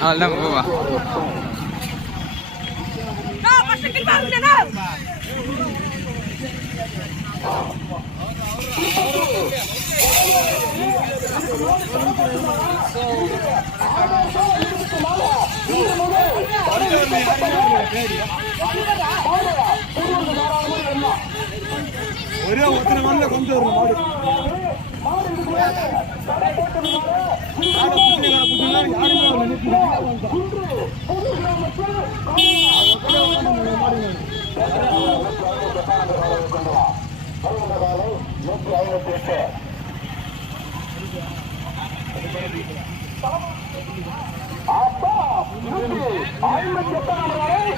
அதெல்லாம் போவா Thank you. ஒரே ஒருத்தனை வந்து கொண்டு வரணும் மாடு. நூற்றி ஐம்பத்தி எட்டு அப்பா நூற்றி ஐம்பத்தி எட்டாம்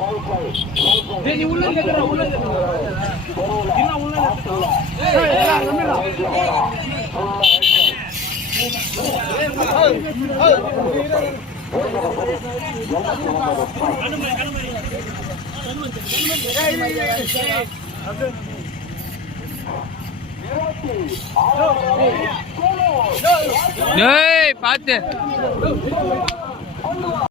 ஐம்பத்தி எட்டாம் வரை